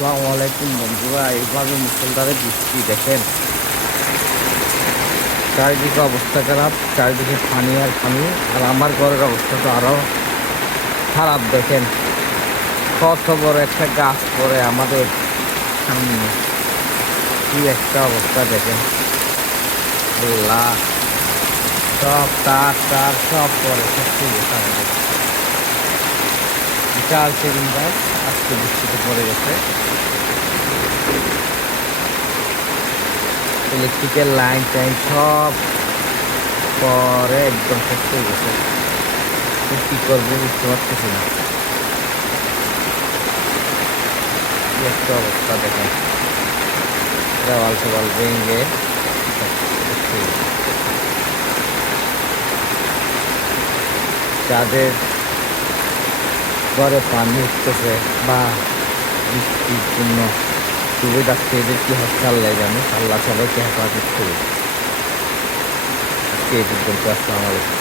আসসালামু আলাইকুম বন্ধুরা, এইভাবে মুষলধারে বৃষ্টি দেখেন, চারিদিকে অবস্থা খারাপ, চারিদিকে পানি আর পানি। আর আমার ঘরের অবস্থা তো আরো খারাপ দেখেন, কত বড় একটা গাছ পড়ে আমাদের সামনে, কি একটা অবস্থা দেখেন। আল্লাহ, সব তার তার সব পরে সত্যি আমাদের বিশাল সেগুন গাছ আজকে বৃষ্টিতে পড়ে গেছে। ইলেকট্রিকের লাইন টাইন সব পরে একদম শেষ হয়ে গেছে। তো কি করবো বুঝতে পারতেছি না, কি একটা অবস্থা দেখেন, দেওয়াল সওয়াল ভেঙে সব শেষ হয়ে গেছে। যাদের ঘরে পানি উঠতেছে বা বৃষ্টির জন্য ডুবে যাচ্ছে, এদের কি হচ্ছে আল্লাহ জানে। আল্লাহ সবাইকে হেফাজত করুন। আজকে এই পর্যন্ত, আসসালামু আলাইকুম।